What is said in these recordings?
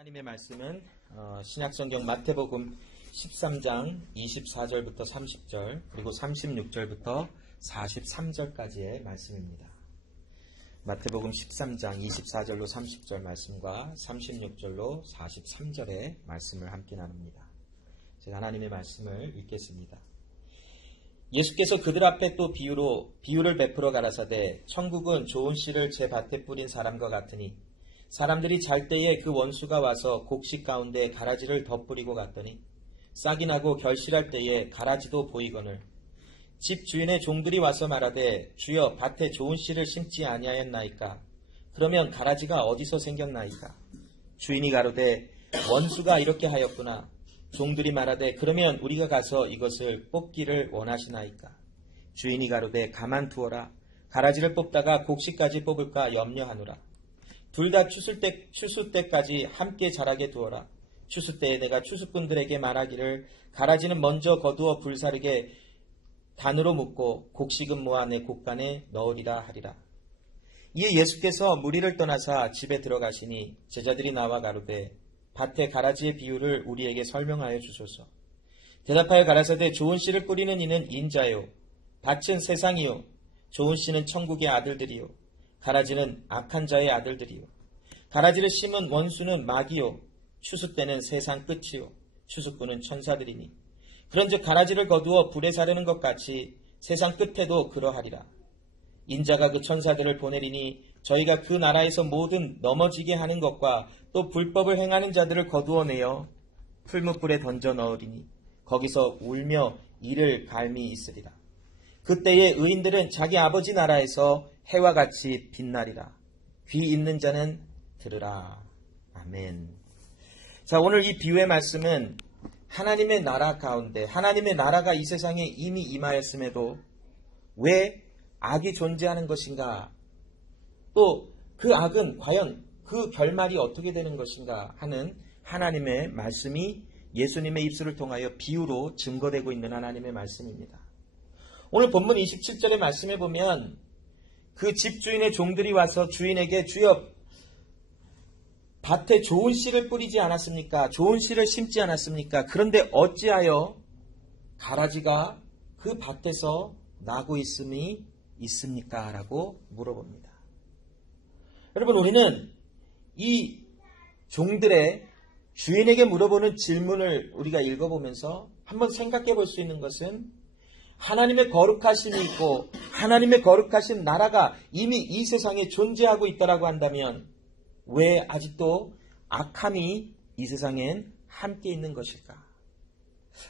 하나님의 말씀은 신약성경 마태복음 13장 24절부터 30절 그리고 36절부터 43절까지의 말씀입니다. 마태복음 13장 24절로 30절 말씀과 36절로 43절의 말씀을 함께 나눕니다. 제가 하나님의 말씀을 읽겠습니다. 예수께서 그들 앞에 또 비유를 베풀어 가라사대 천국은 좋은 씨를 제 밭에 뿌린 사람과 같으니 사람들이 잘 때에 그 원수가 와서 곡식 가운데 가라지를 덧뿌리고 갔더니 싹이 나고 결실할 때에 가라지도 보이거늘 집 주인의 종들이 와서 말하되 주여 밭에 좋은 씨를 심지 아니하였나이까? 그러면 가라지가 어디서 생겼나이까? 주인이 가로되 원수가 이렇게 하였구나. 종들이 말하되 그러면 우리가 가서 이것을 뽑기를 원하시나이까? 주인이 가로되 가만두어라. 가라지를 뽑다가 곡식까지 뽑을까 염려하노라. 둘 다 추수 때까지 함께 자라게 두어라. 추수 때에 내가 추수꾼들에게 말하기를 가라지는 먼저 거두어 불사르게 단으로 묶고 곡식은 모아 내 곡간에 넣으리라 하리라. 이에 예수께서 무리를 떠나사 집에 들어가시니 제자들이 나와 가로되 밭의 가라지의 비유를 우리에게 설명하여 주소서. 대답하여 가라사대 좋은 씨를 뿌리는 이는 인자요 밭은 세상이요 좋은 씨는 천국의 아들들이요 가라지는 악한 자의 아들들이요. 가라지를 심은 원수는 마귀요. 추수 때는 세상 끝이요. 추수꾼은 천사들이니. 그런즉 가라지를 거두어 불에 사르는 것 같이 세상 끝에도 그러하리라. 인자가 그 천사들을 보내리니 저희가 그 나라에서 모든 넘어지게 하는 것과 또 불법을 행하는 자들을 거두어내어 풀무불에 던져 넣으리니 거기서 울며 이를 갈미 있으리라. 그때에 의인들은 자기 아버지 나라에서 해와 같이 빛나리라. 귀 있는 자는 들으라. 아멘. 자, 오늘 이 비유의 말씀은 하나님의 나라 가운데 하나님의 나라가 이 세상에 이미 임하였음에도 왜 악이 존재하는 것인가? 또 그 악은 과연 그 결말이 어떻게 되는 것인가 하는 하나님의 말씀이 예수님의 입술을 통하여 비유로 증거되고 있는 하나님의 말씀입니다. 오늘 본문 27절의 말씀에 보면 그 집주인의 종들이 와서 주인에게 주여 밭에 좋은 씨를 뿌리지 않았습니까? 좋은 씨를 심지 않았습니까? 그런데 어찌하여 가라지가 그 밭에서 나고 있음이 있습니까? 라고 물어봅니다. 여러분, 우리는 이 종들의 주인에게 물어보는 질문을 우리가 읽어보면서 한번 생각해 볼 수 있는 것은 하나님의 거룩하심이 있고 하나님의 거룩하신 나라가 이미 이 세상에 존재하고 있다라고 한다면 왜 아직도 악함이 이 세상엔 함께 있는 것일까?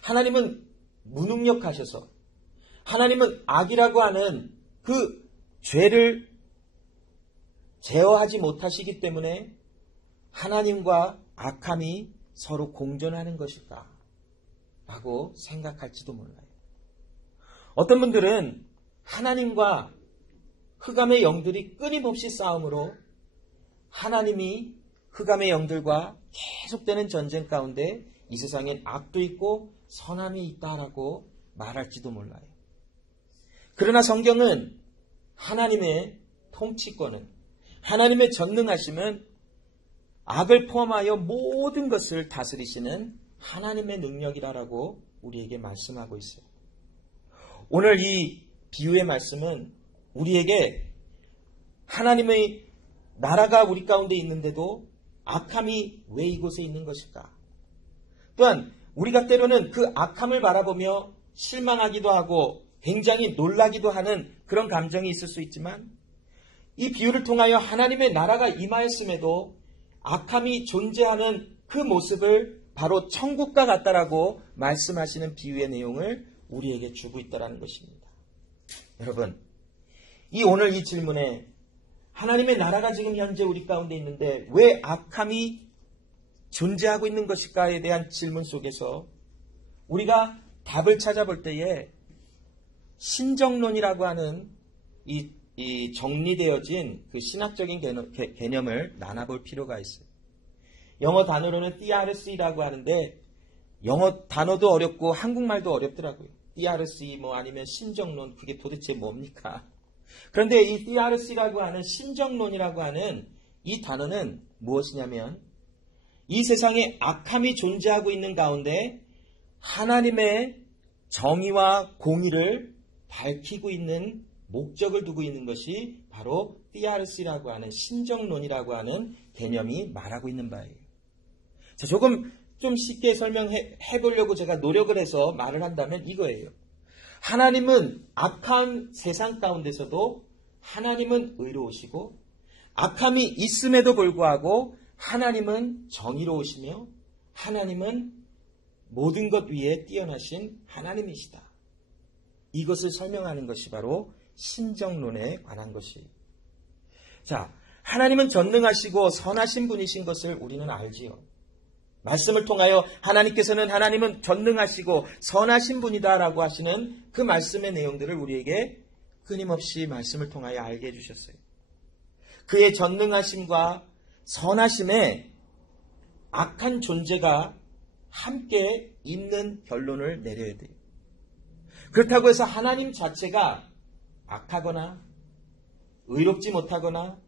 하나님은 무능력하셔서 하나님은 악이라고 하는 그 죄를 제어하지 못하시기 때문에 하나님과 악함이 서로 공존하는 것일까? 라고 생각할지도 몰라요. 어떤 분들은 하나님과 흑암의 영들이 끊임없이 싸움으로 하나님이 흑암의 영들과 계속되는 전쟁 가운데 이 세상엔 악도 있고 선함이 있다라고 말할지도 몰라요. 그러나 성경은 하나님의 통치권은 하나님의 전능하심은 악을 포함하여 모든 것을 다스리시는 하나님의 능력이라고 우리에게 말씀하고 있어요. 오늘 이 비유의 말씀은 우리에게 하나님의 나라가 우리 가운데 있는데도 악함이 왜 이곳에 있는 것일까? 또한 우리가 때로는 그 악함을 바라보며 실망하기도 하고 굉장히 놀라기도 하는 그런 감정이 있을 수 있지만 이 비유를 통하여 하나님의 나라가 임하였음에도 악함이 존재하는 그 모습을 바로 천국과 같다라고 말씀하시는 비유의 내용을 우리에게 주고 있다는 것입니다. 여러분, 오늘 이 질문에 하나님의 나라가 지금 현재 우리 가운데 있는데 왜 악함이 존재하고 있는 것일까에 대한 질문 속에서 우리가 답을 찾아볼 때에 신정론이라고 하는 이 정리되어진 그 신학적인 개념을 나눠볼 필요가 있어요. 영어 단어로는 theodice라고 하는데 영어 단어도 어렵고 한국말도 어렵더라고요. theodice 아니면 신정론, 그게 도대체 뭡니까? 그런데 이 theodice라고 하는 신정론이라고 하는 이 단어는 무엇이냐면 이 세상에 악함이 존재하고 있는 가운데 하나님의 정의와 공의를 밝히고 있는 목적을 두고 있는 것이 바로 티아르시라고 하는 신정론이라고 하는 개념이 말하고 있는 바예요. 자, 조금 좀 쉽게 설명해 보려고 제가 노력을 해서 말을 한다면 이거예요. 하나님은 악한 세상 가운데서도 하나님은 의로우시고 악함이 있음에도 불구하고 하나님은 정의로우시며 하나님은 모든 것 위에 뛰어나신 하나님이시다. 이것을 설명하는 것이 바로 신정론에 관한 것이에요. 자, 하나님은 전능하시고 선하신 분이신 것을 우리는 알지요. 말씀을 통하여 하나님은 전능하시고 선하신 분이다라고 하시는 그 말씀의 내용들을 우리에게 끊임없이 말씀을 통하여 알게 해주셨어요. 그의 전능하심과 선하심에 악한 존재가 함께 있는 결론을 내려야 돼요. 그렇다고 해서 하나님 자체가 악하거나 의롭지 못하거나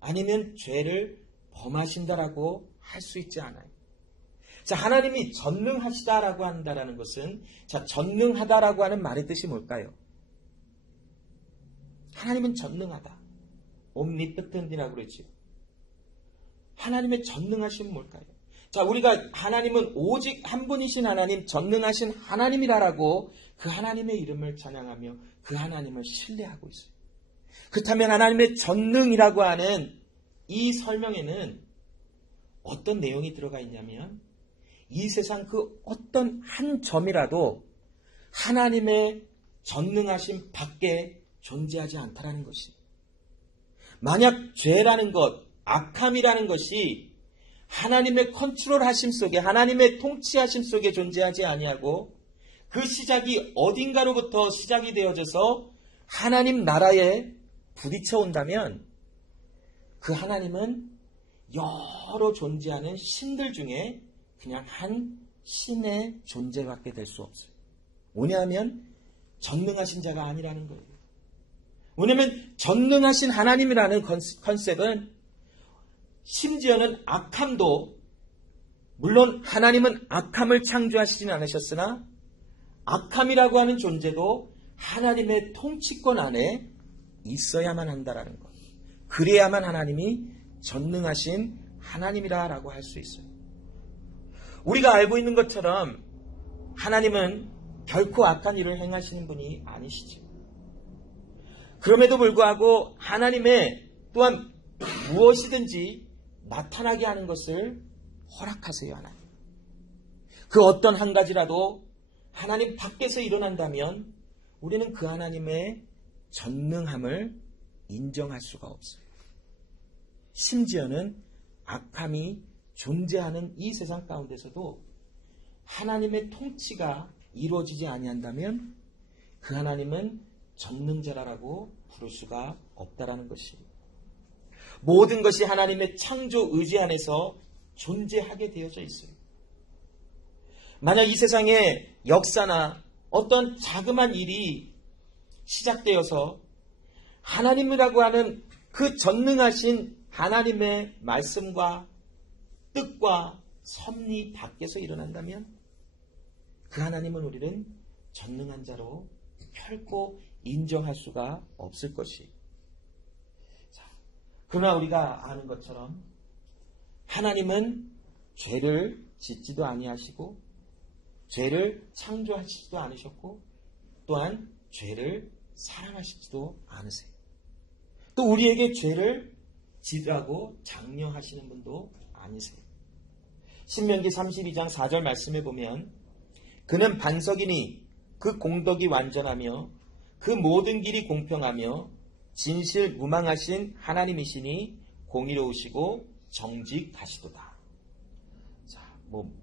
아니면 죄를 범하신다라고 할 수 있지 않아요. 자, 하나님이 전능하시다라고 한다라는 것은, 자, 전능하다라고 하는 말의 뜻이 뭘까요? 하나님은 전능하다. 옴니포텐트라고 그러죠. 하나님의 전능하심은 뭘까요? 자, 우리가 하나님은 오직 한 분이신 하나님, 전능하신 하나님이라고 그 하나님의 이름을 찬양하며 그 하나님을 신뢰하고 있어요. 그렇다면 하나님의 전능이라고 하는 이 설명에는 어떤 내용이 들어가 있냐면 이 세상 그 어떤 한 점이라도 하나님의 전능하심 밖에 존재하지 않다라는 것이. 만약 죄라는 것, 악함이라는 것이 하나님의 컨트롤하심 속에, 하나님의 통치하심 속에 존재하지 아니하고 그 시작이 어딘가로부터 시작이 되어져서 하나님 나라에 부딪혀 온다면 그 하나님은 여러 존재하는 신들 중에 그냥 한 신의 존재밖에 될 수 없어요. 왜냐하면 전능하신 자가 아니라는 거예요. 왜냐하면 전능하신 하나님이라는 컨셉은 심지어는 악함도, 물론 하나님은 악함을 창조하시진 않으셨으나 악함이라고 하는 존재도 하나님의 통치권 안에 있어야만 한다라는 것. 그래야만 하나님이 전능하신 하나님이라고 할 수 있어요. 우리가 알고 있는 것처럼 하나님은 결코 악한 일을 행하시는 분이 아니시죠. 그럼에도 불구하고 하나님의 또한 무엇이든지 나타나게 하는 것을 허락하세요, 하나님. 그 어떤 한 가지라도 하나님 밖에서 일어난다면 우리는 그 하나님의 전능함을 인정할 수가 없어요. 심지어는 악함이 존재하는 이 세상 가운데서도 하나님의 통치가 이루어지지 아니한다면 그 하나님은 전능자라고 부를 수가 없다라는 것입니다. 모든 것이 하나님의 창조 의지 안에서 존재하게 되어져 있어요. 만약 이 세상에 역사나 어떤 자그마한 일이 시작되어서 하나님이라고 하는 그 전능하신 하나님의 말씀과 뜻과 섭리 밖에서 일어난다면 그 하나님은 우리는 전능한 자로 결코 인정할 수가 없을 것이. 그러나 우리가 아는 것처럼 하나님은 죄를 짓지도 아니하시고 죄를 창조하시지도 않으셨고 또한 죄를 사랑하시지도 않으세요. 또 우리에게 죄를 지으라고 장려하시는 분도 아니세요. 신명기 32장 4절 말씀에 보면 그는 반석이니 그 공덕이 완전하며 그 모든 길이 공평하며 진실 무망하신 하나님이시니 공의로우시고 정직하시도다. 자,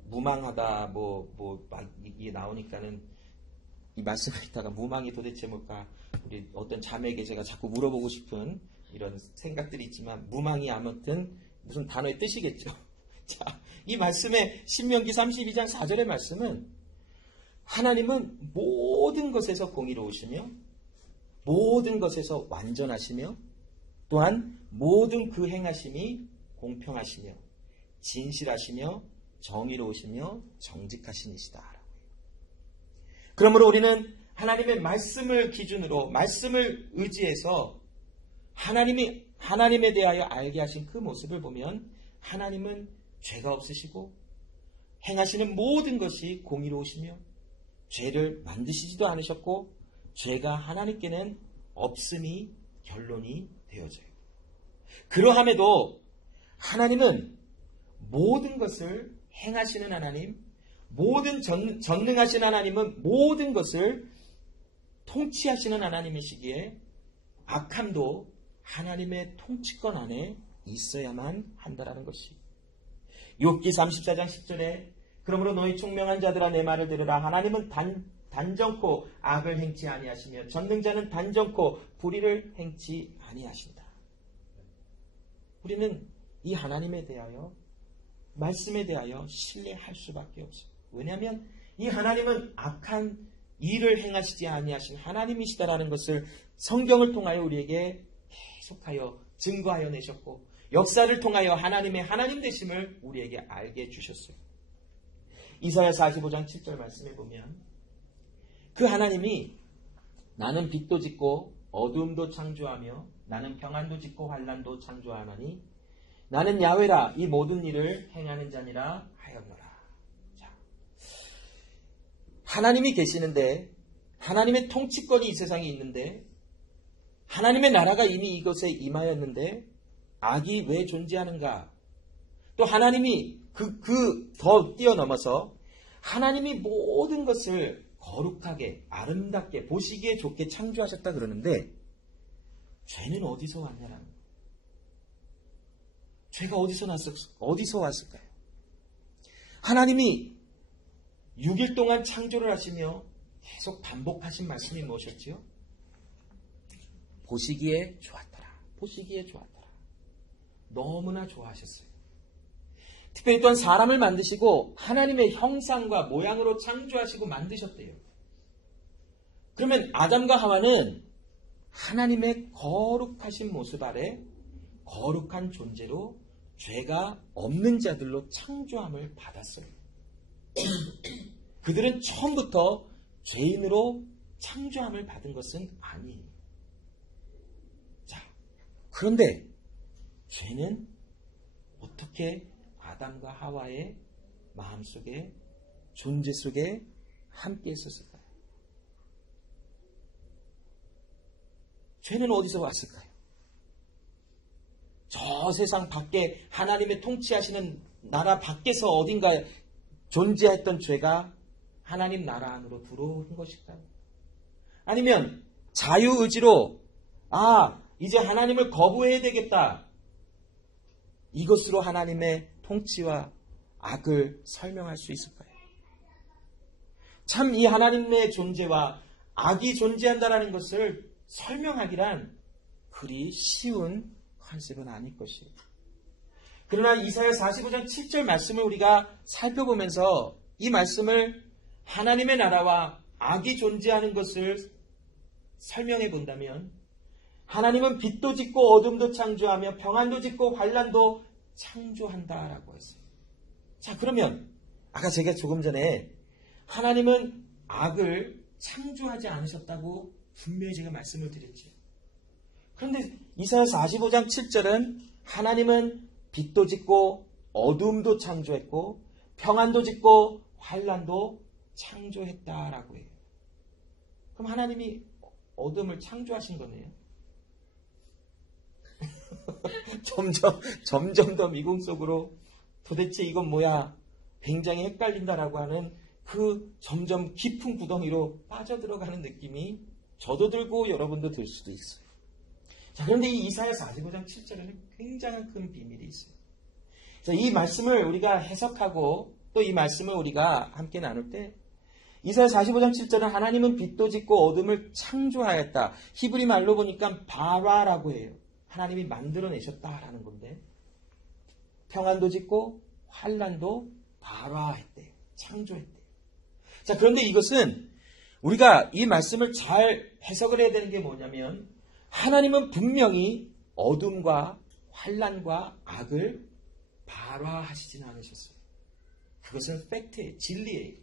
무망하다, 이게 나오니까는 이 말씀을 읽다가 무망이 도대체 뭘까? 우리 어떤 자매에게 제가 자꾸 물어보고 싶은 이런 생각들이 있지만 무망이 아무튼 무슨 단어의 뜻이겠죠. 자, 이 말씀의 신명기 32장 4절의 말씀은 하나님은 모든 것에서 공의로우시며 모든 것에서 완전하시며 또한 모든 그 행하심이 공평하시며 진실하시며 정의로우시며 정직하신 이시다. 그러므로 우리는 하나님의 말씀을 기준으로 말씀을 의지해서 하나님에 대하여 알게 하신 그 모습을 보면 하나님은 죄가 없으시고 행하시는 모든 것이 공의로우시며 죄를 만드시지도 않으셨고 죄가 하나님께는 없음이 결론이 되어져요. 그러함에도 하나님은 모든 것을 행하시는 하나님, 모든 전능하신 하나님은 모든 것을 통치하시는 하나님이시기에 악함도 하나님의 통치권 안에 있어야만 한다라는 것이. 욥기 34장 10절에 그러므로 너희 총명한 자들아 내 말을 들으라. 하나님은 단정코 악을 행치 아니하시며 전능자는 단정코 불의를 행치 아니하신다. 우리는 이 하나님에 대하여 말씀에 대하여 신뢰할 수밖에 없어요. 왜냐하면 이 하나님은 악한 일을 행하시지 아니하신 하나님이시다라는 것을 성경을 통하여 우리에게 계속하여 증거하여 내셨고 역사를 통하여 하나님의 하나님 되심을 우리에게 알게 해주셨어요. 이사야 45장 7절 말씀에 보면 그 하나님이 나는 빛도 짓고 어두움도 창조하며 나는 평안도 짓고 환난도 창조하나니 나는 야훼라 이 모든 일을 행하는 자니라 하였노라. 자, 하나님이 계시는데 하나님의 통치권이 이 세상에 있는데 하나님의 나라가 이미 이것에 임하였는데 악이 왜 존재하는가? 또 하나님이 더 뛰어넘어서 하나님이 모든 것을 거룩하게 아름답게 보시기에 좋게 창조하셨다 그러는데 죄는 어디서 왔냐라는 거예요. 죄가 어디서 왔을까요? 하나님이 6일 동안 창조를 하시며 계속 반복하신 말씀이 무엇이었지요? 보시기에 좋았더라. 보시기에 좋았더라. 너무나 좋아하셨어요. 특별히 또한 사람을 만드시고 하나님의 형상과 모양으로 창조하시고 만드셨대요. 그러면 아담과 하와는 하나님의 거룩하신 모습 아래 거룩한 존재로 죄가 없는 자들로 창조함을 받았어요. 그들은 처음부터 죄인으로 창조함을 받은 것은 아니에요. 자, 그런데 죄는 어떻게 아담과 하와의 마음속에 존재 속에 함께 있었을까요? 죄는 어디서 왔을까요? 저 세상 밖에 하나님의 통치하시는 나라 밖에서 어딘가에 존재했던 죄가 하나님 나라 안으로 들어온 것일까요? 아니면 자유의지로 이제 하나님을 거부해야 되겠다. 이것으로 하나님의 통치와 악을 설명할 수 있을까요? 참 이 하나님의 존재와 악이 존재한다는 것을 설명하기란 그리 쉬운 컨셉은 아닐 것이에요. 그러나 이사야 45장 7절 말씀을 우리가 살펴보면서 이 말씀을 하나님의 나라와 악이 존재하는 것을 설명해 본다면 하나님은 빛도 짓고 어둠도 창조하며 평안도 짓고 환난도 창조한다라고 했어요. 자, 그러면 아까 제가 조금 전에 하나님은 악을 창조하지 않으셨다고 분명히 제가 말씀을 드렸죠. 그런데 이사야 45장 7절은 하나님은 빛도 짓고 어둠도 창조했고 평안도 짓고 환난도 창조했다라고 해요. 그럼 하나님이 어둠을 창조하신 거네요. 점점 더 미궁 속으로 도대체 이건 뭐야? 굉장히 헷갈린다라고 하는 그 점점 깊은 구덩이로 빠져들어가는 느낌이 저도 들고 여러분도 들 수도 있어요. 자, 그런데 이 이사야 45장 7절에는 굉장한 큰 비밀이 있어요. 자, 이 말씀을 우리가 해석하고 또 이 말씀을 우리가 함께 나눌 때 이사야 45장 7절은 하나님은 빛도 짓고 어둠을 창조하였다. 히브리 말로 보니까 바라라고 해요. 하나님이 만들어내셨다라는 건데 평안도 짓고 환난도 바라했대요. 창조했대요. 자, 그런데 이것은 우리가 이 말씀을 잘 해석을 해야 되는 게 뭐냐면 하나님은 분명히 어둠과 환난과 악을 발화하시지는 않으셨어요. 그것은 팩트예요. 진리예요.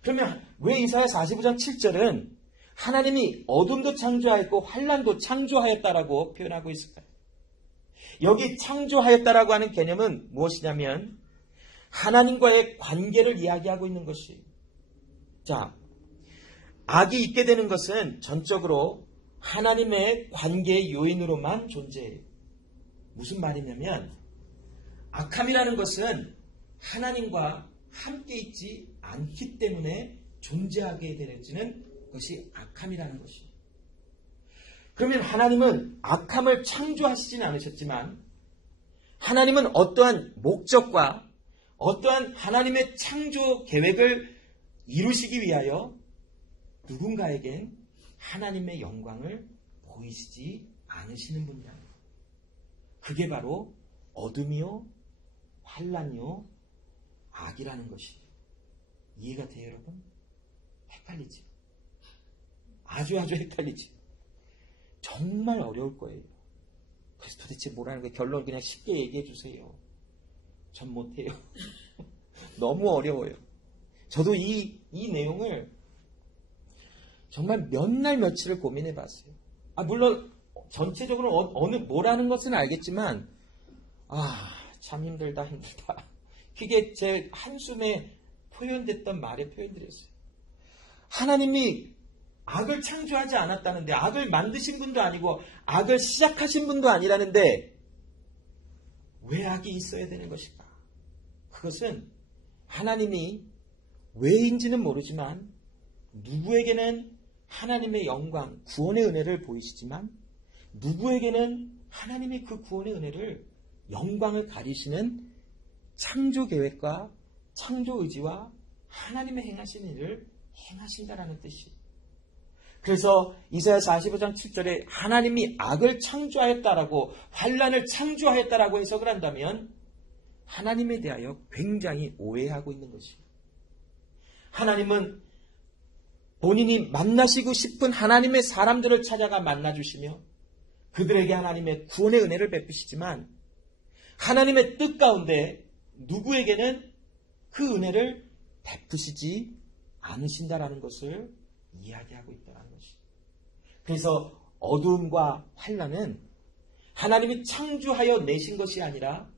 그러면 왜 이사야 45장 7절은 하나님이 어둠도 창조하였고 환난도 창조하였다라고 표현하고 있을까요? 여기 창조하였다라고 하는 개념은 무엇이냐면 하나님과의 관계를 이야기하고 있는 것이에요. 자, 악이 있게 되는 것은 전적으로 하나님의 관계의 요인으로만 존재해요. 무슨 말이냐면 악함이라는 것은 하나님과 함께 있지 않기 때문에 존재하게 되어지는 것이 악함이라는 것이에요. 그러면 하나님은 악함을 창조하시지는 않으셨지만 하나님은 어떠한 목적과 어떠한 하나님의 창조 계획을 이루시기 위하여 누군가에겐 하나님의 영광을 보이시지 않으시는 분이다. 그게 바로 어둠이요, 환난이요, 악이라는 것이에요. 이해가 돼요, 여러분? 헷갈리지? 아주 헷갈리지? 정말 어려울 거예요. 그래서 도대체 뭐라는 거예요? 결론 그냥 쉽게 얘기해 주세요. 전 못해요. 너무 어려워요. 저도 이 내용을 정말 몇 날 며칠을 고민해 봤어요. 물론 전체적으로 뭐라는 것은 알겠지만 참 힘들다. 그게 제 한숨에 표현됐던 말의 표현들이었어요. 하나님이 악을 창조하지 않았다는데, 악을 만드신 분도 아니고 악을 시작하신 분도 아니라는데 왜 악이 있어야 되는 것일까? 그것은 하나님이 왜인지는 모르지만 누구에게는 하나님의 영광, 구원의 은혜를 보이시지만 누구에게는 하나님이 그 구원의 은혜를, 영광을 가리시는 창조 계획과 창조 의지와 하나님의 행하신 일을 행하신다라는 뜻이에요. 그래서 이사야 45장 7절에 하나님이 악을 창조하였다라고, 환난을 창조하였다라고 해석을 한다면 하나님에 대하여 굉장히 오해하고 있는 것이에요. 하나님은 본인이 만나시고 싶은 하나님의 사람들을 찾아가 만나주시며 그들에게 하나님의 구원의 은혜를 베푸시지만 하나님의 뜻 가운데 누구에게는 그 은혜를 베푸시지 않으신다라는 것을 이야기하고 있다는 것이죠. 그래서 어두움과 환난은 하나님이 창조하여 내신 것이 아니라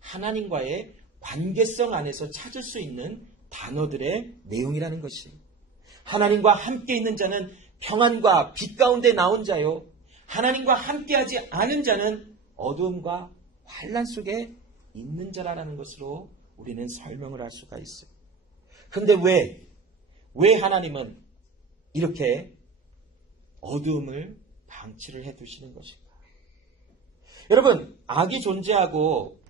하나님과의 관계성 안에서 찾을 수 있는 단어들의 내용이라는 것이에요. 하나님과 함께 있는 자는 평안과 빛 가운데 나온 자요, 하나님과 함께하지 않은 자는 어두움과 환난 속에 있는 자라는 것으로 우리는 설명을 할 수가 있어요. 그런데 왜 하나님은 이렇게 어두움을 방치를 해두시는 것일까? 여러분, 악이 존재하고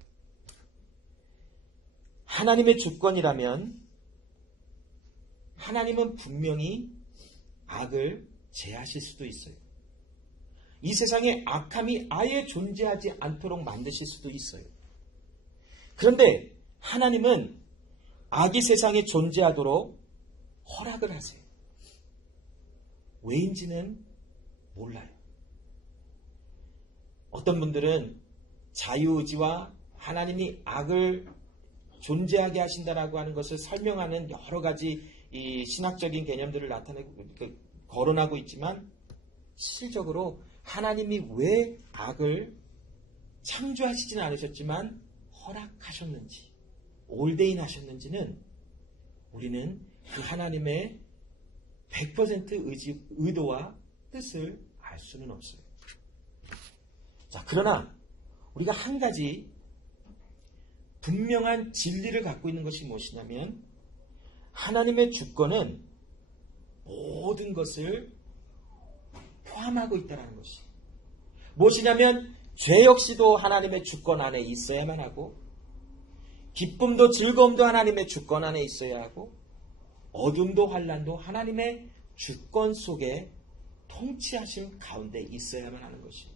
하나님의 주권이라면 하나님은 분명히 악을 제하실 수도 있어요. 이 세상에 악함이 아예 존재하지 않도록 만드실 수도 있어요. 그런데 하나님은 악이 세상에 존재하도록 허락을 하세요. 왜인지는 몰라요. 어떤 분들은 자유의지와 하나님이 악을 존재하게 하신다라고 하는 것을 설명하는 여러 가지 이 신학적인 개념들을 거론하고 있지만 실질적으로 하나님이 왜 악을 창조하시지는 않으셨지만 허락하셨는지, 올데인 하셨는지는 우리는 그 하나님의 100% 의도와 뜻을 알 수는 없어요. 자, 그러나 우리가 한 가지 분명한 진리를 갖고 있는 것이 무엇이냐면 하나님의 주권은 모든 것을 포함하고 있다는 것이. 무엇이냐면 죄 역시도 하나님의 주권 안에 있어야만 하고, 기쁨도 즐거움도 하나님의 주권 안에 있어야 하고, 어둠도 환난도 하나님의 주권 속에 통치하심 가운데 있어야만 하는 것이.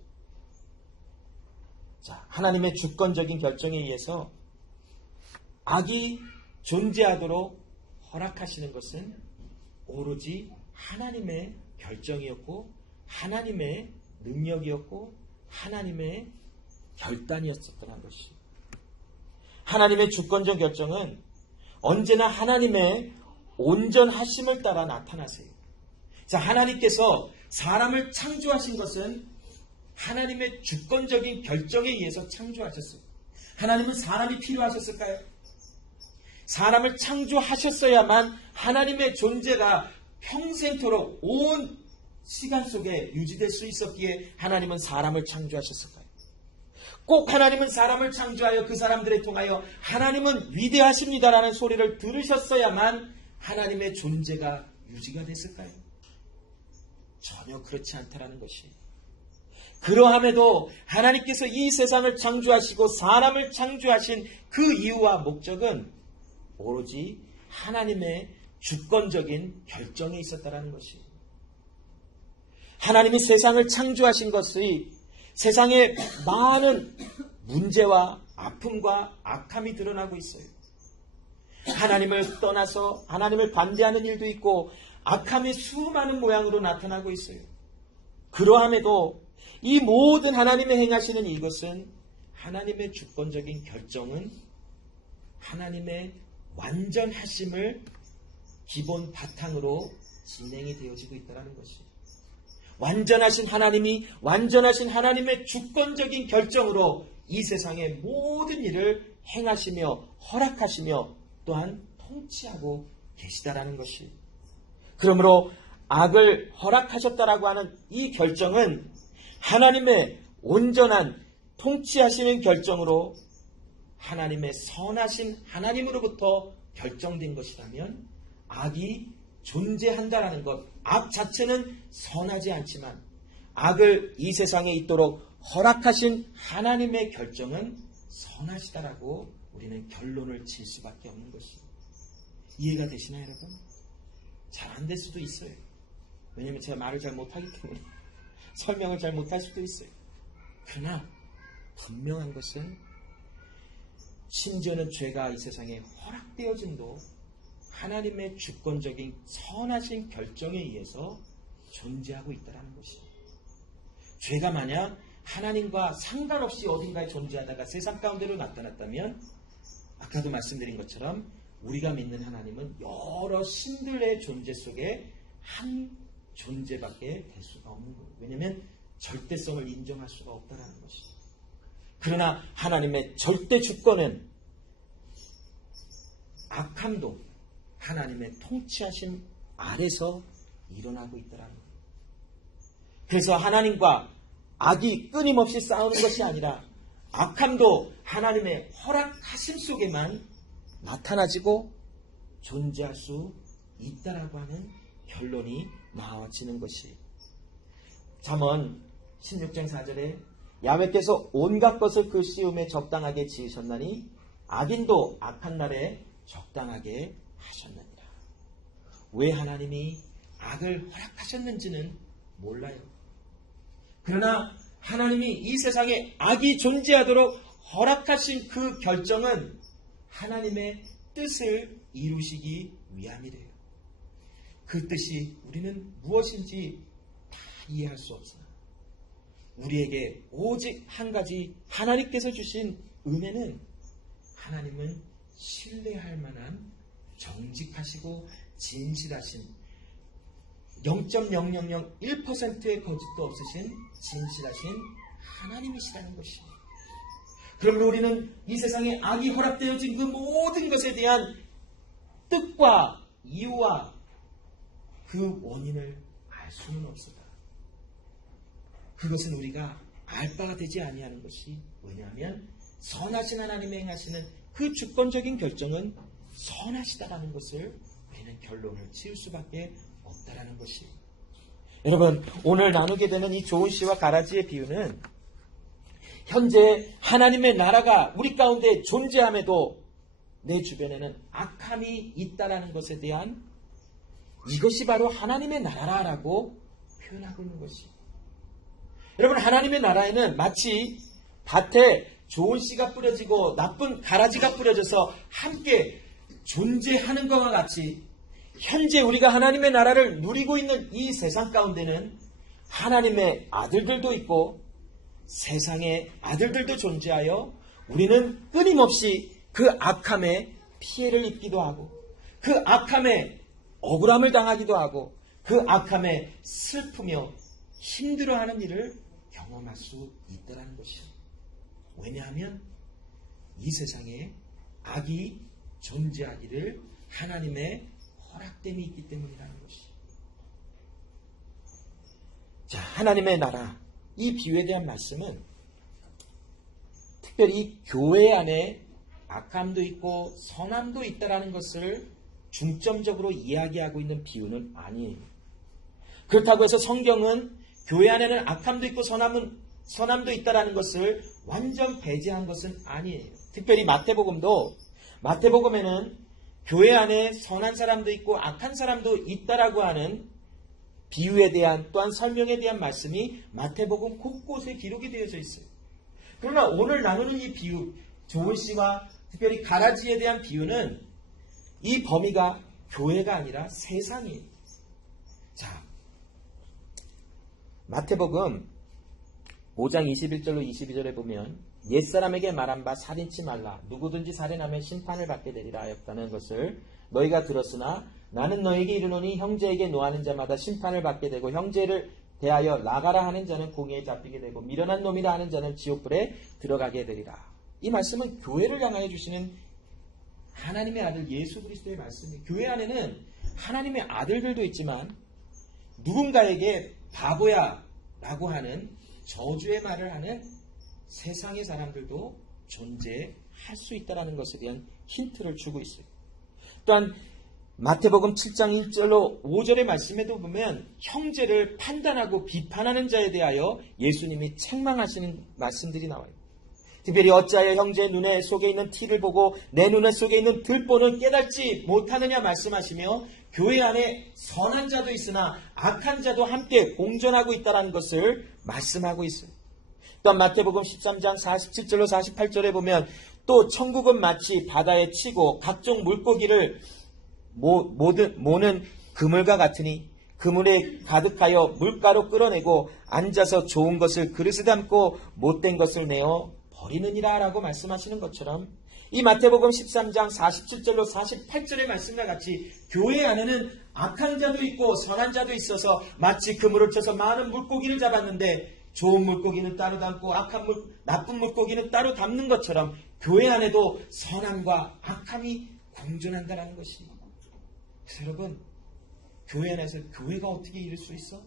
자, 하나님의 주권적인 결정에 의해서 악이 존재하도록 허락하시는 것은 오로지 하나님의 결정이었고 하나님의 능력이었고 하나님의 결단이었었다는 것이. 하나님의 주권적 결정은 언제나 하나님의 온전하심을 따라 나타나세요. 자, 하나님께서 사람을 창조하신 것은 하나님의 주권적인 결정에 의해서 창조하셨어요. 하나님은 사람이 필요하셨을까요? 사람을 창조하셨어야만 하나님의 존재가 평생토록 온 시간 속에 유지될 수 있었기에 하나님은 사람을 창조하셨을까요? 꼭 하나님은 사람을 창조하여 그 사람들에 통하여 하나님은 위대하십니다라는 소리를 들으셨어야만 하나님의 존재가 유지가 됐을까요? 전혀 그렇지 않다라는 것이. 그러함에도 하나님께서 이 세상을 창조하시고 사람을 창조하신 그 이유와 목적은 오로지 하나님의 주권적인 결정에 있었다라는 것이. 하나님이 세상을 창조하신 것이 세상에 많은 문제와 아픔과 악함이 드러나고 있어요. 하나님을 떠나서 하나님을 반대하는 일도 있고 악함이 수많은 모양으로 나타나고 있어요. 그러함에도 이 모든 하나님의 행하시는 이것은 하나님의 주권적인 결정은 하나님의 완전하심을 기본 바탕으로 진행이 되어지고 있다는 것이. 완전하신 하나님이 완전하신 하나님의 주권적인 결정으로 이 세상의 모든 일을 행하시며 허락하시며 또한 통치하고 계시다라는 것이. 그러므로 악을 허락하셨다라고 하는 이 결정은 하나님의 온전한 통치하시는 결정으로 하나님의 선하신 하나님으로부터 결정된 것이라면 악이 존재한다라는 것, 악 자체는 선하지 않지만 악을 이 세상에 있도록 허락하신 하나님의 결정은 선하시다라고 우리는 결론을 칠 수밖에 없는 것입니다. 이해가 되시나요, 여러분? 잘 안 될 수도 있어요. 왜냐하면 제가 말을 잘 못하기 때문에 설명을 잘 못할 수도 있어요. 그러나 분명한 것은 심지어는 죄가 이 세상에 허락되어짐도 하나님의 주권적인 선하신 결정에 의해서 존재하고 있다는 것입니다. 죄가 만약 하나님과 상관없이 어딘가에 존재하다가 세상 가운데로 나타났다면 아까도 말씀드린 것처럼 우리가 믿는 하나님은 여러 신들의 존재 속에 한 존재밖에 될 수가 없는 거예요. 왜냐하면 절대성을 인정할 수가 없다는 것이죠. 그러나 하나님의 절대 주권은 악함도 하나님의 통치하심 아래서 일어나고 있다는 거예요. 그래서 하나님과 악이 끊임없이 싸우는 것이 아니라 악함도 하나님의 허락하심 속에만 나타나지고 존재할 수 있다라고 하는 결론이 나와지는 것이. 잠언 16장 4절에 야훼께서 온갖 것을 그 시음에 적당하게 지으셨나니 악인도 악한 날에 적당하게 하셨느니라. 왜 하나님이 악을 허락하셨는지는 몰라요. 그러나 하나님이 이 세상에 악이 존재하도록 허락하신 그 결정은 하나님의 뜻을 이루시기 위함이래요. 그 뜻이 우리는 무엇인지 다 이해할 수 없으나 우리에게 오직 한 가지 하나님께서 주신 은혜는 하나님은 신뢰할 만한 정직하시고 진실하신 0.0001%의 거짓도 없으신 진실하신 하나님이시라는 것입니다. 그러므로 우리는 이 세상에 악이 허락되어진 그 모든 것에 대한 뜻과 이유와 그 원인을 알 수는 없었다. 그것은 우리가 알 바가 되지 아니하는 것이. 왜냐하면 선하신 하나님이 행하시는 그 주권적인 결정은 선하시다라는 것을 우리는 결론을 지을 수밖에 없다라는 것이. 여러분, 오늘 나누게 되는 이 좋은 씨와 가라지의 비유는 현재 하나님의 나라가 우리 가운데 존재함에도 내 주변에는 악함이 있다라는 것에 대한 이것이 바로 하나님의 나라라고 표현하고 있는 것이. 여러분, 하나님의 나라에는 마치 밭에 좋은 씨가 뿌려지고 나쁜 가라지가 뿌려져서 함께 존재하는 것과 같이 현재 우리가 하나님의 나라를 누리고 있는 이 세상 가운데는 하나님의 아들들도 있고 세상의 아들들도 존재하여 우리는 끊임없이 그 악함에 피해를 입기도 하고 그 악함에 억울함을 당하기도 하고 그 악함에 슬프며 힘들어하는 일을 경험할 수 있다는 것이요. 왜냐하면 이 세상에 악이 존재하기를 하나님의 허락됨이 있기 때문이라는 것이. 자, 하나님의 나라, 이 비유에 대한 말씀은 특별히 교회 안에 악함도 있고 선함도 있다는 것을 중점적으로 이야기하고 있는 비유는 아니에요. 그렇다고 해서 성경은 교회 안에는 악함도 있고 선함도 있다는 것을 완전 배제한 것은 아니에요. 특별히 마태복음에는 교회 안에 선한 사람도 있고 악한 사람도 있다라고 하는 비유에 대한 또한 설명에 대한 말씀이 마태복음 곳곳에 기록이 되어져 있어요. 그러나 오늘 나누는 이 비유, 조은 씨와 특별히 가라지에 대한 비유는 이 범위가 교회가 아니라 세상이에요. 자, 마태복음 5장 21절로 22절에 보면 옛사람에게 말한 바 살인치 말라. 누구든지 살인하면 심판을 받게 되리라 하였다는 것을 너희가 들었으나 나는 너희에게 이르노니 형제에게 노하는 자마다 심판을 받게 되고 형제를 대하여 나가라 하는 자는 공의에 잡히게 되고 미련한 놈이라 하는 자는 지옥불에 들어가게 되리라. 이 말씀은 교회를 향하여 주시는 하나님의 아들 예수 그리스도의 말씀이에요. 교회 안에는 하나님의 아들들도 있지만 누군가에게 바보야 라고 하는 저주의 말을 하는 세상의 사람들도 존재할 수 있다는 것에 대한 힌트를 주고 있어요. 또한 마태복음 7장 1절로 5절의 말씀에도 보면 형제를 판단하고 비판하는 자에 대하여 예수님이 책망하시는 말씀들이 나와요. 특별히 어찌하여 형제의 눈에 속에 있는 티를 보고 내 눈에 속에 있는 들보는 깨닫지 못하느냐 말씀하시며 교회 안에 선한 자도 있으나 악한 자도 함께 공존하고 있다는 것을 말씀하고 있어요. 또한 마태복음 13장 47절로 48절에 보면 또 천국은 마치 바다에 치고 각종 물고기를 모는 그물과 같으니 그물에 가득하여 물가로 끌어내고 앉아서 좋은 것을 그릇에 담고 못된 것을 내어 버리느니라 라고 말씀하시는 것처럼 이 마태복음 13장 47절로 48절의 말씀과 같이 교회 안에는 악한 자도 있고 선한 자도 있어서 마치 그물을 쳐서 많은 물고기를 잡았는데 좋은 물고기는 따로 담고 나쁜 물고기는 따로 담는 것처럼 교회 안에도 선함과 악함이 공존한다는 것입니다. 그래서 여러분, 교회 안에서 교회가 어떻게 이룰 수 있어?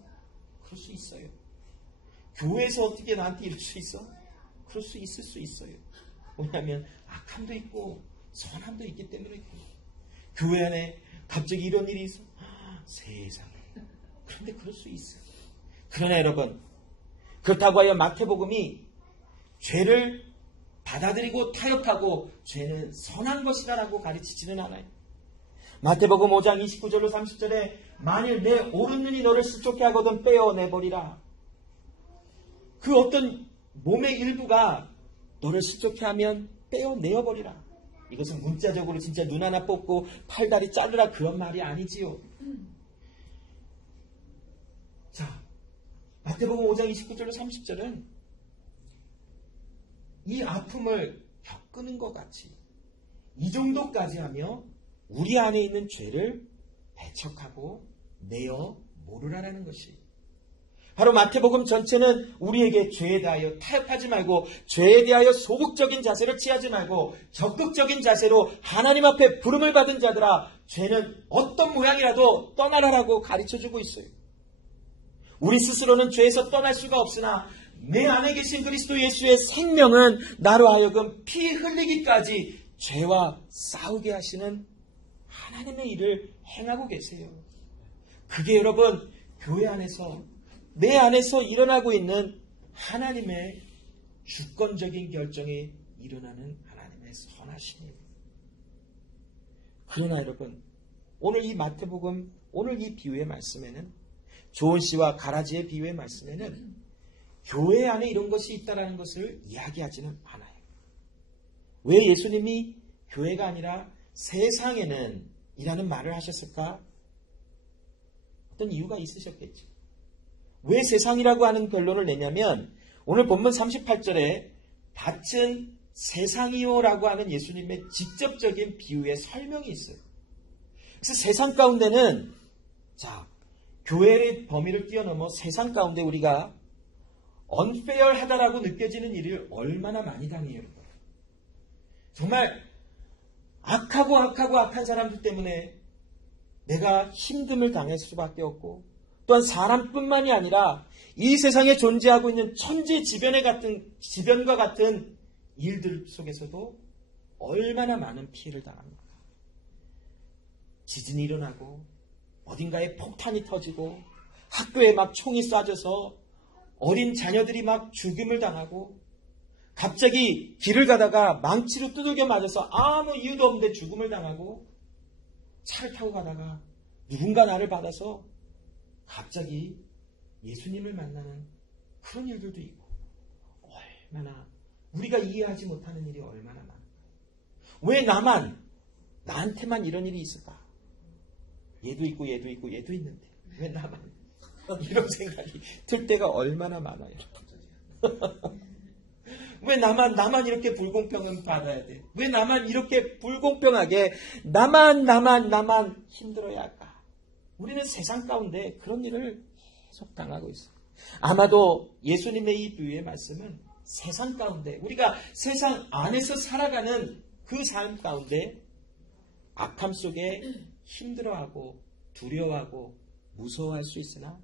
그럴 수 있어요. 교회에서 어떻게 나한테 이룰 수 있어? 그럴 수 있을 수 있어요. 왜냐하면 악함도 있고 선함도 있기 때문에 교회 안에 갑자기 이런 일이 있어. 세상에. 그런데 그럴 수 있어요. 그러나 여러분, 그렇다고 하여 마태복음이 죄를 받아들이고 타협하고 죄는 선한 것이라고 가르치지는 않아요. 마태복음 5장 29절로 30절에 만일 내 오른눈이 너를 실족해 하거든 빼어내버리라. 그 어떤 몸의 일부가 너를 실족해 하면 빼어내어버리라. 이것은 문자적으로 진짜 눈 하나 뽑고 팔다리 자르라 그런 말이 아니지요. 자, 마태복음 5장 29절로 30절은 이 아픔을 겪는 것 같이 이 정도까지 하며 우리 안에 있는 죄를 배척하고 내어 모르라라는 것이 바로 마태복음 전체는 우리에게 죄에 대하여 타협하지 말고 죄에 대하여 소극적인 자세를 취하지 말고 적극적인 자세로 하나님 앞에 부름을 받은 자들아 죄는 어떤 모양이라도 떠나라라고 가르쳐주고 있어요. 우리 스스로는 죄에서 떠날 수가 없으나 내 안에 계신 그리스도 예수의 생명은 나로 하여금 피 흘리기까지 죄와 싸우게 하시는 하나님의 일을 행하고 계세요. 그게 여러분 교회 안에서 내 안에서 일어나고 있는 하나님의 주권적인 결정이 일어나는 하나님의 선하심이에요. 그러나 여러분 오늘 이 마태복음 오늘 이 비유의 말씀에는 조은 씨와 가라지의 비유의 말씀에는 교회 안에 이런 것이 있다는 것을 이야기하지는 않아요. 왜 예수님이 교회가 아니라 세상에는 이라는 말을 하셨을까? 어떤 이유가 있으셨겠죠. 왜 세상이라고 하는 결론을 내냐면 오늘 본문 38절에 밭은 세상이요라고 하는 예수님의 직접적인 비유의 설명이 있어요. 그래서 세상 가운데는 자, 교회의 범위를 뛰어넘어 세상 가운데 우리가 unfair하다라고 느껴지는 일을 얼마나 많이 당해요. 정말 악한 사람들 때문에 내가 힘듦을 당할 수밖에 없고, 또한 사람뿐만이 아니라 이 세상에 존재하고 있는 지변과 같은 일들 속에서도 얼마나 많은 피해를 당합니까? 지진이 일어나고 어딘가에 폭탄이 터지고 학교에 막 총이 쏴져서 어린 자녀들이 막 죽임을 당하고, 갑자기 길을 가다가 망치로 두들겨 맞아서 아무 이유도 없는데 죽음을 당하고, 차를 타고 가다가 누군가 나를 받아서 갑자기 예수님을 만나는 그런 일들도 있고, 얼마나 우리가 이해하지 못하는 일이 얼마나 많을까. 왜 나한테만 이런 일이 있을까? 얘도 있고 얘도 있는데 왜 나만 이런 생각이 들 때가 얼마나 많아요. 왜 나만 이렇게 불공평을 받아야 돼? 왜 나만 이렇게 불공평하게 나만 힘들어야 할까? 우리는 세상 가운데 그런 일을 계속 당하고 있어요. 아마도 예수님의 이 비유의 말씀은 세상 가운데, 우리가 세상 안에서 살아가는 그 삶 가운데 악함 속에 힘들어하고 두려워하고 무서워할 수 있으나,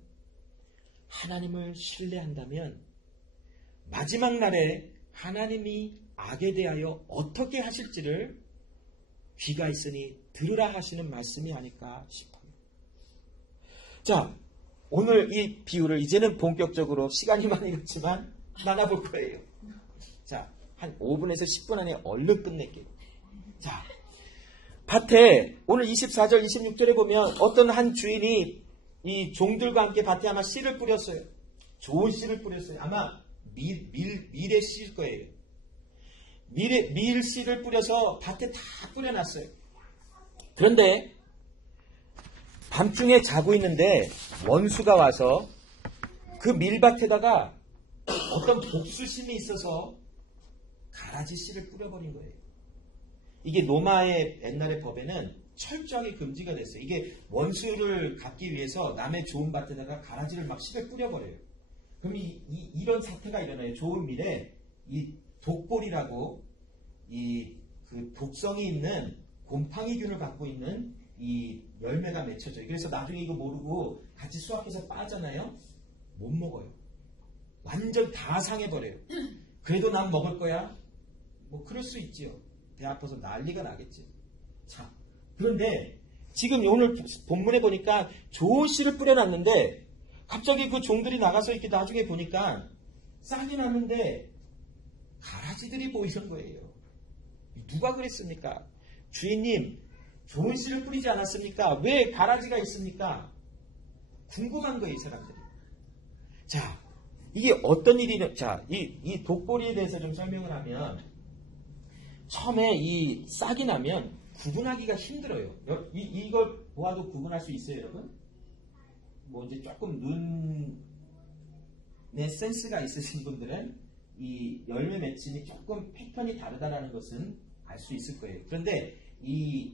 하나님을 신뢰한다면 마지막 날에 하나님이 악에 대하여 어떻게 하실지를 귀가 있으니 들으라 하시는 말씀이 아닐까 싶어요. 자, 오늘 이 비유를 이제는 본격적으로 시간이 많이 갔지만 나눠볼 거예요. 자, 한 5분에서 10분 안에 얼른 끝낼게요. 자, 밭에 오늘 24절 26절에 보면 어떤 한 주인이 이 종들과 함께 밭에 아마 씨를 뿌렸어요. 좋은 씨를 뿌렸어요. 아마 밀의 씨일 거예요. 밀 씨를 뿌려서 밭에 다 뿌려놨어요. 그런데 밤중에 자고 있는데 원수가 와서 그 밀밭에다가 어떤 복수심이 있어서 가라지 씨를 뿌려버린 거예요. 이게 로마의 옛날의 법에는 철저하게 금지가 됐어요. 이게 원수를 갚기 위해서 남의 좋은 밭에다가 가라지를 막 씨를 뿌려버려요. 그럼 이런 사태가 일어나요. 좋은 밀에 이 독볼이라고 그 독성이 있는 곰팡이균을 갖고 있는 이 열매가 맺혀져요. 그래서 나중에 이거 모르고 같이 수확해서 빠잖아요. 못 먹어요. 완전 다 상해버려요. 그래도 난 먹을 거야? 뭐 그럴 수 있지요. 배 아파서 난리가 나겠지. 자, 그런데 지금 오늘 본문에 보니까 좋은 씨를 뿌려놨는데 갑자기 그 종들이 나가서 이렇게 나중에 보니까 싹이 났는데 가라지들이 보이는 거예요. 누가 그랬습니까? 주인님, 좋은 씨를 뿌리지 않았습니까? 왜 가라지가 있습니까? 궁금한 거예요, 이 사람들이. 자, 이게 어떤 일이냐. 자, 이 독보리에 대해서 좀 설명을 하면, 처음에 이 싹이 나면 구분하기가 힘들어요. 이걸 보아도 구분할 수 있어요, 여러분? 뭐 이제 조금 눈에 센스가 있으신 분들은 이 열매 맺힘이 조금 패턴이 다르다라는 것은 알 수 있을 거예요. 그런데 이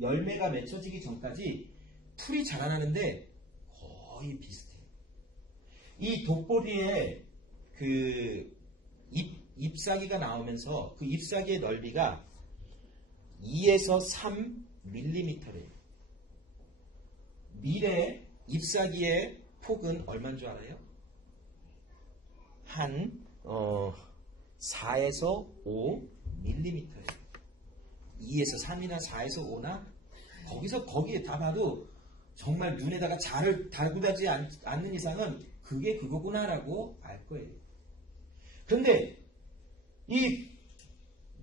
열매가 맺혀지기 전까지 풀이 자라나는데 거의 비슷해요. 이 독보리에 그 잎사귀가 나오면서 그 잎사귀의 넓이가 2에서 3mm래요. 밀의 잎사귀의 폭은 얼마인 줄 알아요? 한 4에서 5mm예요. 2에서 3이나 4에서 5나 거기에 다 봐도 정말 눈에다가 잘을 달구다지 않는 이상은 그게 그거구나라고 알 거예요. 그런데 이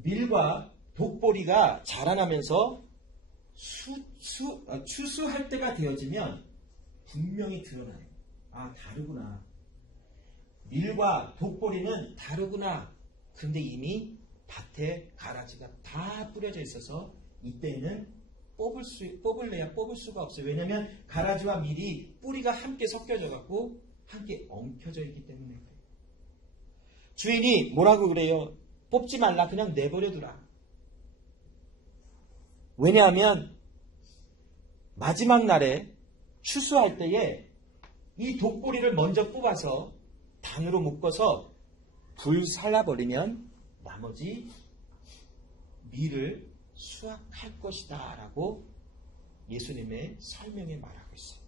밀과 독보리가 자라나면서 추수할 때가 되어지면 분명히 드러나요. 아, 다르구나. 밀과 독보리는 다르구나. 그런데 이미 밭에 가라지가 다 뿌려져 있어서 이때는 뽑을래야 뽑을 수가 없어요. 왜냐하면 가라지와 밀이 뿌리가 함께 섞여져 갖고 함께 엉켜져 있기 때문에 그래요. 주인이 뭐라고 그래요? 뽑지 말라. 그냥 내버려두라. 왜냐하면 마지막 날에 추수할 때에 이 독보리를 먼저 뽑아서 단으로 묶어서 불살라버리면 나머지 밀을 수확할 것이다 라고 예수님의 설명에 말하고 있어요.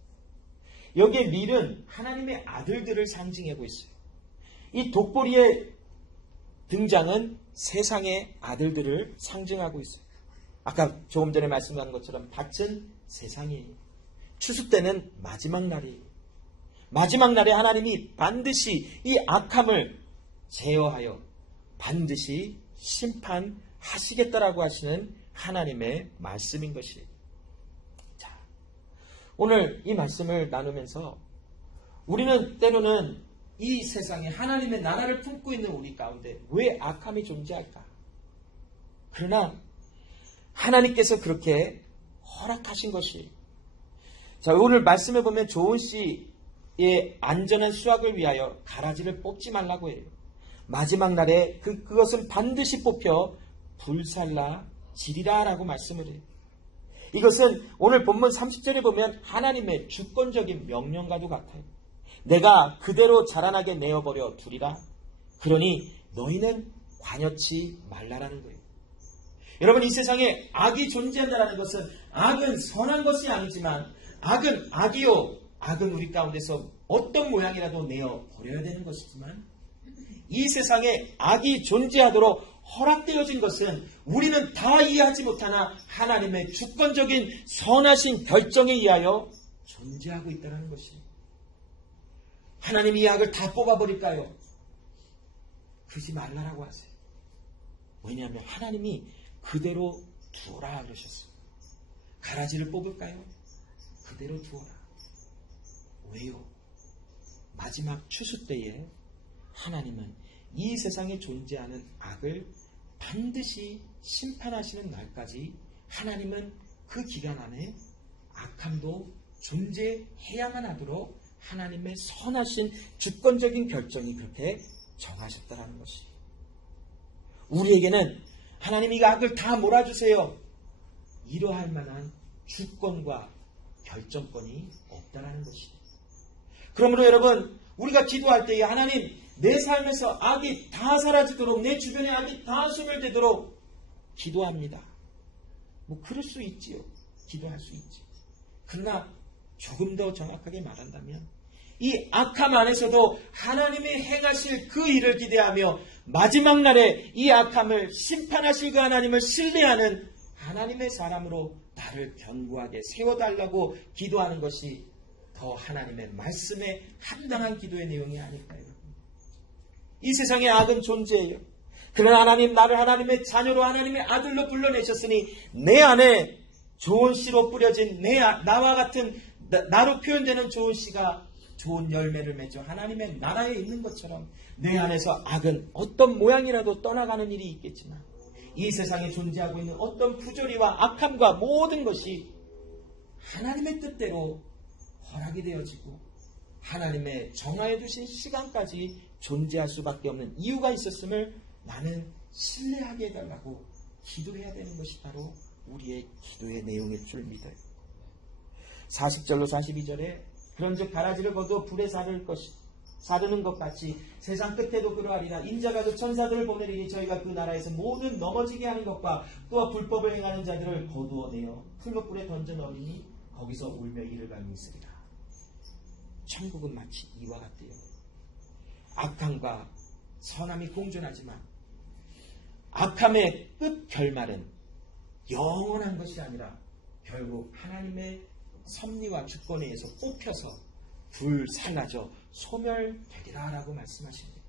여기에 밀은 하나님의 아들들을 상징하고 있어요. 이 독보리의 등장은 세상의 아들들을 상징하고 있어요. 아까 조금 전에 말씀한 것처럼 밭은 세상이에요. 추수 때는 마지막 날이에요. 마지막 날에 하나님이 반드시 이 악함을 제어하여 반드시 심판하시겠다라고 하시는 하나님의 말씀인 것이에요. 자, 오늘 이 말씀을 나누면서 우리는 때로는 이 세상에 하나님의 나라를 품고 있는 우리 가운데 왜 악함이 존재할까? 그러나 하나님께서 그렇게 허락하신 것이. 자, 오늘 말씀해 보면 조은 씨의 안전한 수확을 위하여 가라지를 뽑지 말라고 해요. 마지막 날에 그것은 반드시 뽑혀 불살라 지리라 라고 말씀을 해요. 이것은 오늘 본문 30절에 보면 하나님의 주권적인 명령과도 같아요. 내가 그대로 자라나게 내어버려 두리라. 그러니 너희는 관여치 말라라는 거예요. 여러분, 이 세상에 악이 존재한다는 것은 악은 선한 것이 아니지만 악은 악이요. 악은 우리 가운데서 어떤 모양이라도 내어버려야 되는 것이지만 이 세상에 악이 존재하도록 허락되어진 것은 우리는 다 이해하지 못하나 하나님의 주권적인 선하신 결정에 의하여 존재하고 있다는 것입니다. 하나님이 이 악을 다 뽑아버릴까요? 그러지 말라라고 하세요. 왜냐하면 하나님이 그대로 두어라 그러셨어요. 가라지를 뽑을까요? 그대로 두어라. 왜요? 마지막 추수 때에 하나님은 이 세상에 존재하는 악을 반드시 심판하시는 날까지 하나님은 그 기간 안에 악함도 존재해야만 하도록 하나님의 선하신 주권적인 결정이 그렇게 정하셨다는 것이. 우리에게는 하나님이 이 악을 다 몰아주세요. 이러할 만한 주권과 결정권이 없다는 것이. 그러므로 여러분, 우리가 기도할 때에 하나님, 내 삶에서 악이 다 사라지도록, 내 주변에 악이 다 소멸되도록 기도합니다. 뭐 그럴 수 있지요. 기도할 수 있지. 그러나 조금 더 정확하게 말한다면 이 악함 안에서도 하나님이 행하실 그 일을 기대하며 마지막 날에 이 악함을 심판하실 그 하나님을 신뢰하는 하나님의 사람으로 나를 견고하게 세워달라고 기도하는 것이 더 하나님의 말씀에 합당한 기도의 내용이 아닐까요? 이 세상에 악은 존재해요. 그러나 하나님, 나를 하나님의 자녀로 하나님의 아들로 불러내셨으니 내 안에 좋은 씨로 뿌려진 나와 같은 나로 표현되는 좋은 씨가 좋은 열매를 맺어 하나님의 나라에 있는 것처럼 내 안에서 악은 어떤 모양이라도 떠나가는 일이 있겠지만 이 세상에 존재하고 있는 어떤 부조리와 악함과 모든 것이 하나님의 뜻대로 허락이 되어지고 하나님의 정하여 두신 시간까지 존재할 수밖에 없는 이유가 있었음을 나는 신뢰하게 해달라고 기도해야 되는 것이 바로 우리의 기도의 내용일 줄 믿어요. 40절로 42절에 그런즉 가라지를 거두어 불에 사르는 것 같이 세상 끝에도 그러하리라. 인자가 그 천사들을 보내리니 저희가 그 나라에서 모든 넘어지게 하는 것과 또한 불법을 행하는 자들을 거두어내어 풀무불에 던져 넣으니 거기서 울며 이를 갈미 있으리라. 천국은 마치 이와 같대요. 악함과 선함이 공존하지만 악함의 끝 결말은 영원한 것이 아니라 결국 하나님의 섭리와 주권에 의해서 뽑혀서 불살라져 소멸되리라 라고 말씀하십니다.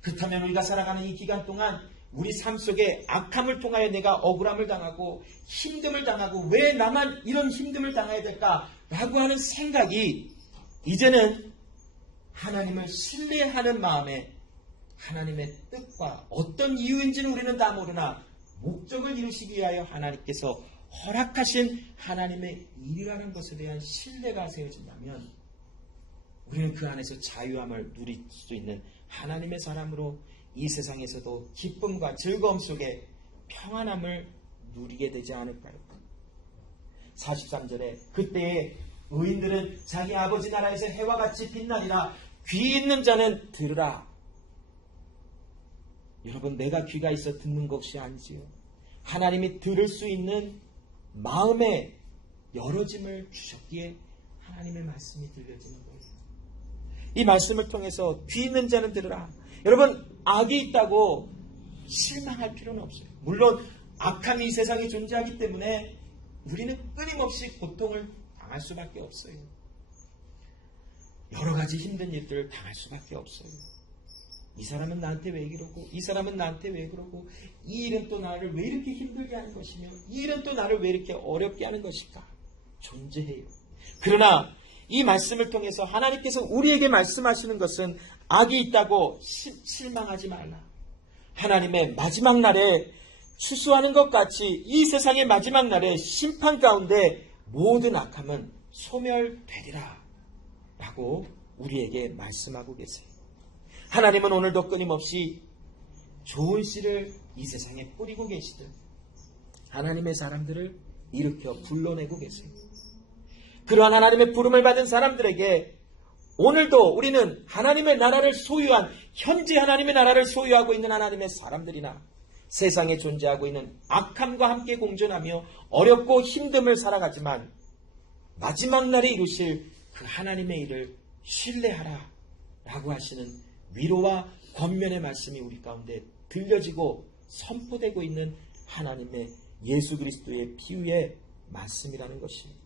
그렇다면 우리가 살아가는 이 기간 동안 우리 삶 속에 악함을 통하여 내가 억울함을 당하고 힘듦을 당하고 왜 나만 이런 힘듦을 당해야 될까라고 하는 생각이 이제는 하나님을 신뢰하는 마음에 하나님의 뜻과 어떤 이유인지는 우리는 다 모르나 목적을 이루시기 위하여 하나님께서 허락하신 하나님의 일이라는 것에 대한 신뢰가 세워진다면 우리는 그 안에서 자유함을 누릴 수 있는 하나님의 사람으로 이 세상에서도 기쁨과 즐거움 속에 평안함을 누리게 되지 않을까요? 43절에 그때에 의인들은 자기 아버지 나라에서 해와 같이 빛나리라. 귀 있는 자는 들으라. 여러분, 내가 귀가 있어 듣는 것이 아니지요. 하나님이 들을 수 있는 마음의 열어짐을 주셨기에 하나님의 말씀이 들려지는 거예요. 이 말씀을 통해서 귀 있는 자는 들으라. 여러분, 악이 있다고 실망할 필요는 없어요. 물론 악함이 이 세상에 존재하기 때문에 우리는 끊임없이 고통을 당할 수밖에 없어요. 여러 가지 힘든 일들을 당할 수밖에 없어요. 이 사람은 나한테 왜 이러고, 이 사람은 나한테 왜 그러고, 이 일은 또 나를 왜 이렇게 힘들게 하는 것이며, 이 일은 또 나를 왜 이렇게 어렵게 하는 것일까? 존재해요. 그러나 이 말씀을 통해서 하나님께서 우리에게 말씀하시는 것은 악이 있다고 실망하지 말라. 하나님의 마지막 날에 추수하는 것 같이 이 세상의 마지막 날에 심판 가운데 모든 악함은 소멸되리라 라고 우리에게 말씀하고 계세요. 하나님은 오늘도 끊임없이 좋은 씨를 이 세상에 뿌리고 계시듯 하나님의 사람들을 일으켜 불러내고 계세요. 그러한 하나님의 부름을 받은 사람들에게 오늘도 우리는 하나님의 나라를 소유한, 현재 하나님의 나라를 소유하고 있는 하나님의 사람들이나 세상에 존재하고 있는 악함과 함께 공존하며 어렵고 힘듦을 살아가지만 마지막 날에 이루실 그 하나님의 일을 신뢰하라 라고 하시는 위로와 권면의 말씀이 우리 가운데 들려지고 선포되고 있는 하나님의 예수 그리스도의 비유의 말씀이라는 것입니다.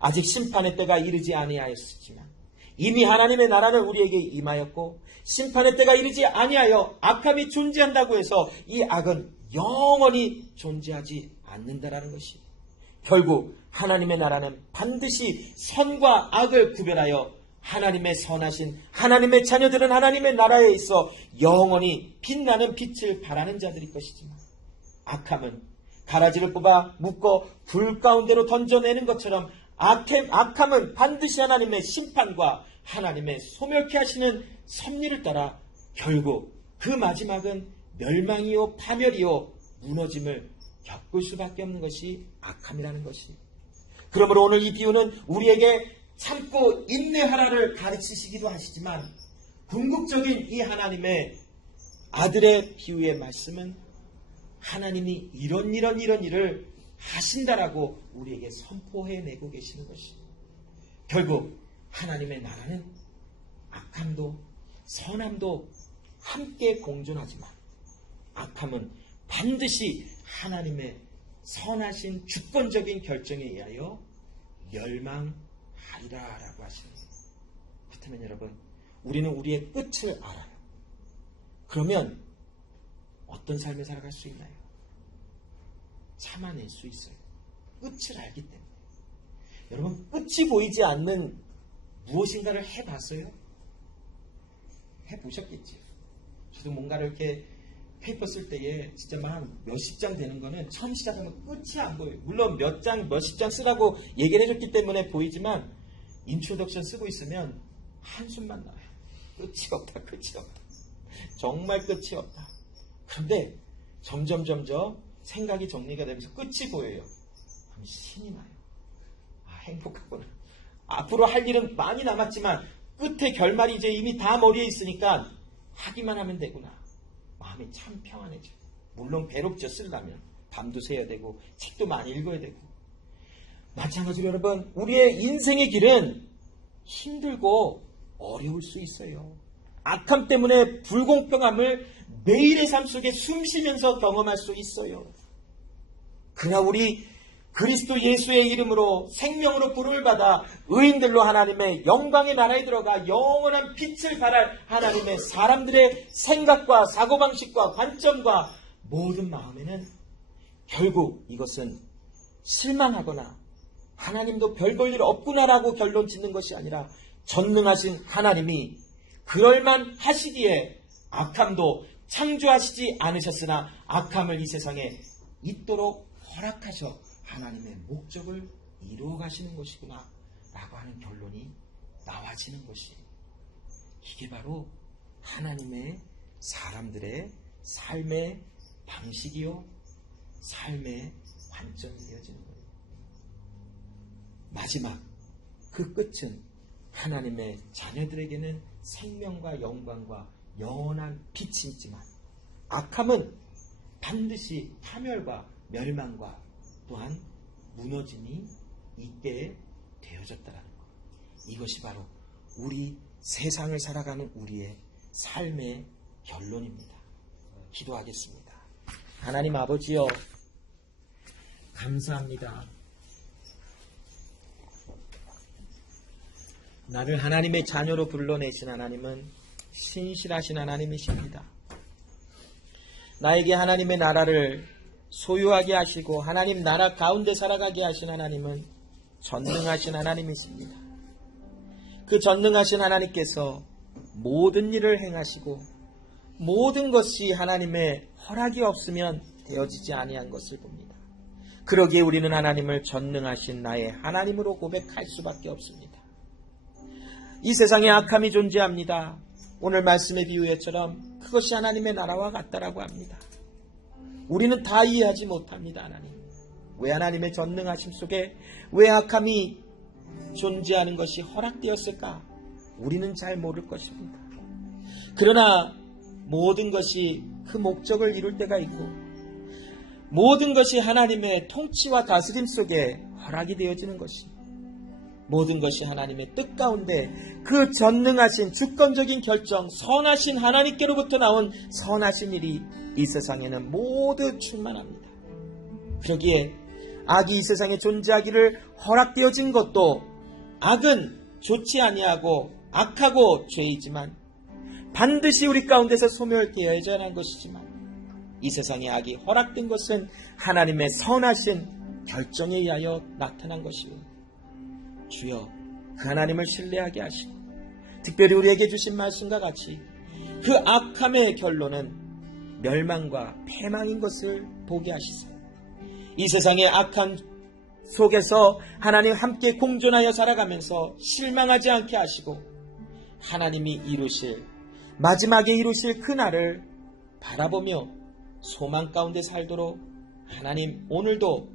아직 심판의 때가 이르지 아니하였지만 이미 하나님의 나라는 우리에게 임하였고 심판의 때가 이르지 아니하여 악함이 존재한다고 해서 이 악은 영원히 존재하지 않는다라는 것입니다. 결국 하나님의 나라는 반드시 선과 악을 구별하여 하나님의 선하신 하나님의 자녀들은 하나님의 나라에 있어 영원히 빛나는 빛을 발하는 자들일 것이지만 악함은 가라지를 뽑아 묶어 불 가운데로 던져내는 것처럼 악함은 반드시 하나님의 심판과 하나님의 소멸케 하시는 섭리를 따라 결국 그 마지막은 멸망이요 파멸이요 무너짐을 겪을 수밖에 없는 것이 악함이라는 것입니다. 그러므로 오늘 이 비유는 우리에게 참고 인내하라를 가르치시기도 하시지만 궁극적인 이 하나님의 아들의 비유의 말씀은 하나님이 이런 일을 하신다라고 우리에게 선포해내고 계시는 것입니다. 결국 하나님의 나라는 악함도 선함도 함께 공존하지만 악함은 반드시 하나님의 선하신 주권적인 결정에 의하여 멸망하리라라고 하십니다. 그렇다면 여러분, 우리는 우리의 끝을 알아요. 그러면 어떤 삶을 살아갈 수 있나요? 참아낼 수 있어요. 끝을 알기 때문에. 여러분, 끝이 보이지 않는 무엇인가를 해봤어요? 해보셨겠지요. 저도 뭔가를 이렇게 페이퍼 쓸 때에 진짜 막 몇십 장 되는 거는 처음 시작하면 끝이 안 보여요. 물론 몇십 장 쓰라고 얘기를 해줬기 때문에 보이지만 인트로덕션 쓰고 있으면 한숨만 나요. 끝이 없다. 정말 끝이 없다. 그런데 점점 생각이 정리가 되면서 끝이 보여요. 그럼 신이 나요. 행복하구나. 앞으로 할 일은 많이 남았지만 끝에 결말이 이제 이미 다 머리에 있으니까 하기만 하면 되구나. 마음이 참 평안해져요. 물론 괴롭죠. 쓰려면 밤도 새야 되고 책도 많이 읽어야 되고. 마찬가지로 여러분, 우리의 인생의 길은 힘들고 어려울 수 있어요. 악함 때문에 불공평함을 매일의 삶 속에 숨쉬면서 경험할 수 있어요. 그러나 우리 그리스도 예수의 이름으로 생명으로 부름을 받아 의인들로 하나님의 영광의 나라에 들어가 영원한 빛을 발할 하나님의 사람들의 생각과 사고방식과 관점과 모든 마음에는 결국 이것은 실망하거나 하나님도 별 볼 일 없구나라고 결론 짓는 것이 아니라 전능하신 하나님이 그럴만 하시기에 악함도 창조하시지 않으셨으나 악함을 이 세상에 있도록 허락하셔 하나님의 목적을 이루어 가시는 것이구나 라고 하는 결론이 나와지는 것이, 이게 바로 하나님의 사람들의 삶의 방식이요, 삶의 관점이 되어지는 거예요. 마지막 그 끝은 하나님의 자녀들에게는 생명과 영광과 영원한 빛이 있지만, 악함은 반드시 파멸과 멸망과 또한 무너짐이 있게 되어졌다라는 것. 이것이 바로 우리 세상을 살아가는 우리의 삶의 결론입니다. 기도하겠습니다. 하나님 아버지여, 감사합니다. 나를 하나님의 자녀로 불러내신 하나님은 신실하신 하나님이십니다. 나에게 하나님의 나라를 소유하게 하시고 하나님 나라 가운데 살아가게 하신 하나님은 전능하신 하나님이십니다. 그 전능하신 하나님께서 모든 일을 행하시고 모든 것이 하나님의 허락이 없으면 되어지지 아니한 것을 봅니다. 그러기에 우리는 하나님을 전능하신 나의 하나님으로 고백할 수밖에 없습니다. 이 세상에 악함이 존재합니다. 오늘 말씀의 비유에처럼 그것이 하나님의 나라와 같다라고 합니다. 우리는 다 이해하지 못합니다. 하나님, 왜 하나님의 전능하심 속에 왜 악함이 존재하는 것이 허락되었을까? 우리는 잘 모를 것입니다. 그러나 모든 것이 그 목적을 이룰 때가 있고 모든 것이 하나님의 통치와 다스림 속에 허락이 되어지는 것입니다. 모든 것이 하나님의 뜻 가운데 그 전능하신 주권적인 결정, 선하신 하나님께로부터 나온 선하신 일이 이 세상에는 모두 충만합니다. 그러기에 악이 이 세상에 존재하기를 허락되어진 것도 악은 좋지 아니하고 악하고 죄이지만 반드시 우리 가운데서 소멸되어야 하는 것이지만 이 세상에 악이 허락된 것은 하나님의 선하신 결정에 의하여 나타난 것이요. 주여, 그 하나님을 신뢰하게 하시고 특별히 우리에게 주신 말씀과 같이 그 악함의 결론은 멸망과 패망인 것을 보게 하시소. 이 세상의 악함 속에서 하나님 함께 공존하여 살아가면서 실망하지 않게 하시고 하나님이 이루실 마지막에 이루실 그 날을 바라보며 소망 가운데 살도록 하나님 오늘도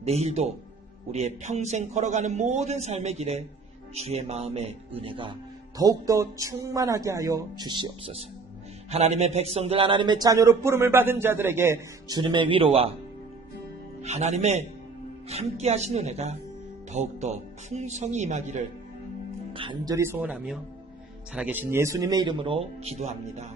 내일도 우리의 평생 걸어가는 모든 삶의 길에 주의 마음의 은혜가 더욱더 충만하게 하여 주시옵소서. 하나님의 백성들, 하나님의 자녀로 부름을 받은 자들에게 주님의 위로와 하나님의 함께 하신 은혜가 더욱더 풍성히 임하기를 간절히 소원하며 살아계신 예수님의 이름으로 기도합니다.